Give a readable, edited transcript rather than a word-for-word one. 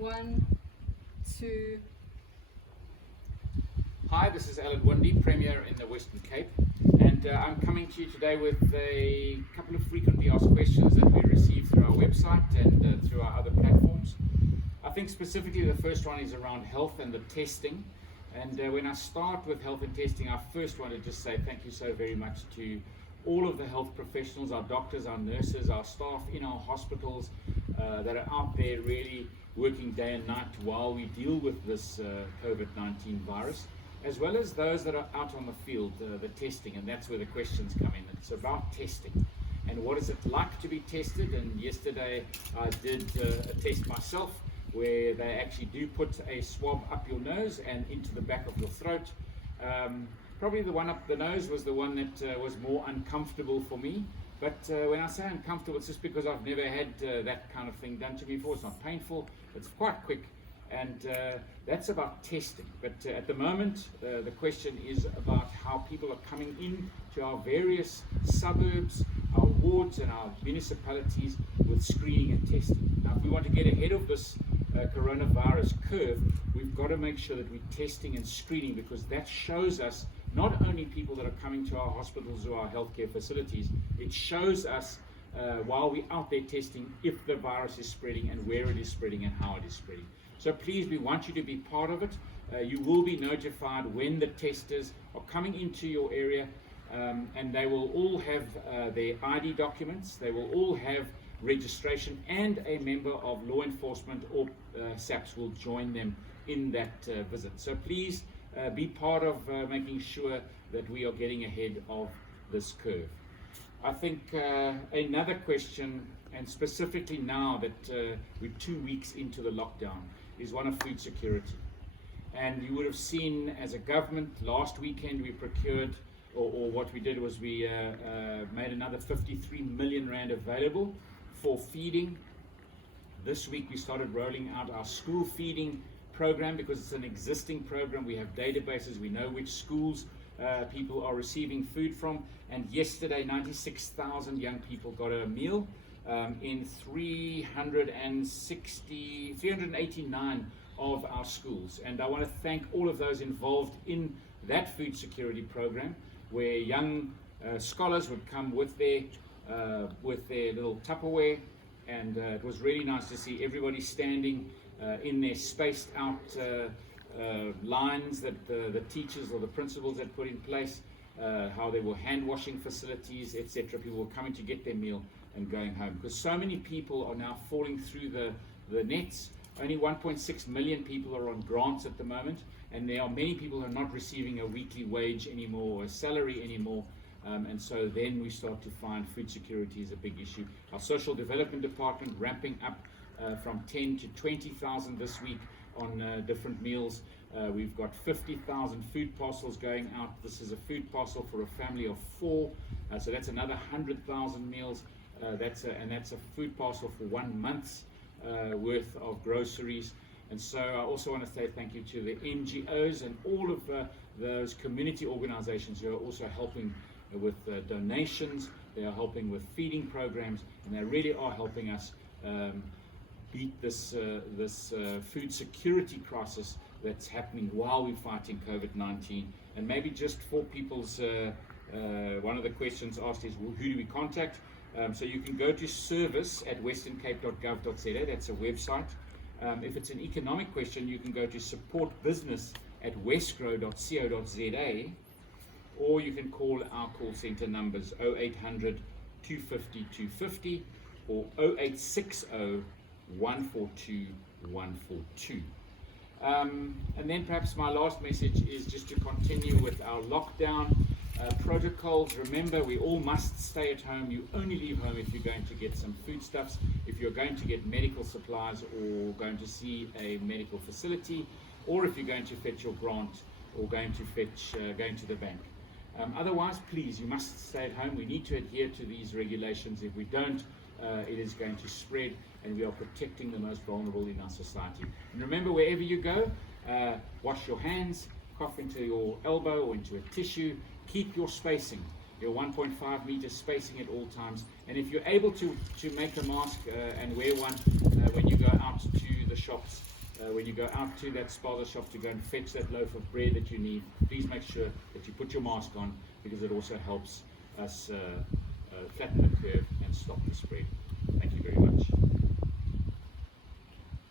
1, 2. Hi, this is Alan Wundy, Premier in the Western Cape, and I'm coming to you today with a couple of frequently asked questions that we receive through our website and through our other platforms. I think specifically the first one is around health and the testing. And when I start with health and testing, I first want to just say thank you so very much to all of the health professionals, our doctors, our nurses, our staff in our hospitals that are out there really working day and night while we deal with this COVID-19 virus, as well as those that are out on the field, the testing, and that's where the questions come in. It's about testing and what is it like to be tested. And yesterday I did a test myself, where they actually do put a swab up your nose and into the back of your throat. Probably the one up the nose was the one that was more uncomfortable for me. But when I say uncomfortable, it's just because I've never had that kind of thing done to me before. It's not painful, it's quite quick, and that's about testing. But at the moment, the question is about how people are coming in to our various suburbs, our wards and our municipalities with screening and testing. Now, if we want to get ahead of this coronavirus curve, we've got to make sure that we're testing and screening, because that shows us not only people that are coming to our hospitals or our healthcare facilities, it shows us while we're out there testing if the virus is spreading and where it is spreading and how it is spreading. So please, we want you to be part of it. You will be notified when the testers are coming into your area, and they will all have their ID documents, they will all have registration, and a member of law enforcement or SAPS will join them in that visit. So please be part of making sure that we are getting ahead of this curve. I think another question, and specifically now that we're 2 weeks into the lockdown, is one of food security. And you would have seen as a government last weekend we procured, or what we did was we made another 53 million rand available for feeding. This week we started rolling out our school feeding program, because it's an existing program. We have databases, we know which schools people are receiving food from, and yesterday 96,000 young people got a meal in 389 of our schools. And I want to thank all of those involved in that food security program, where young scholars would come with their little Tupperware, and it was really nice to see everybody standing in their spaced out lines that the teachers or the principals had put in place, how there were hand washing facilities, etc. People were coming to get their meal and going home, because so many people are now falling through the nets. Only 1.6 million people are on grants at the moment, and there are many people who are not receiving a weekly wage anymore or a salary anymore. And so then we start to find food security is a big issue. Our social development department ramping up from 10 to 20,000 this week on different meals. We've got 50,000 food parcels going out. This is a food parcel for a family of 4, so that's another 100,000 meals. That's a food parcel for 1 month's worth of groceries. And so I also want to say thank you to the NGOs and all of those community organizations who are also helping with donations. They are helping with feeding programs, and they really are helping us beat this food security crisis that's happening while we're fighting COVID-19. And maybe just for people's, one of the questions asked is, well, who do we contact? So you can go to service@westerncape.gov.za, that's a website. If it's an economic question, you can go to supportbusiness@westgrow.co.za, or you can call our call center numbers 0800 250 250 or 0860 142 142. And then perhaps my last message is just to continue with our lockdown protocols. Remember, we all must stay at home. You only leave home if you're going to get some foodstuffs, if you're going to get medical supplies or going to see a medical facility, or if you're going to fetch your grant or going to the bank. Otherwise, please, you must stay at home. We need to adhere to these regulations. If we don't, it is going to spread, and we are protecting the most vulnerable in our society. And remember, wherever you go, wash your hands, cough into your elbow or into a tissue, keep your spacing, your 1.5 meter spacing at all times. And if you're able to make a mask and wear one when you go out to the shops, when you go out to that spaza shop to go and fetch that loaf of bread that you need, please make sure that you put your mask on, because it also helps us flatten the curve and stop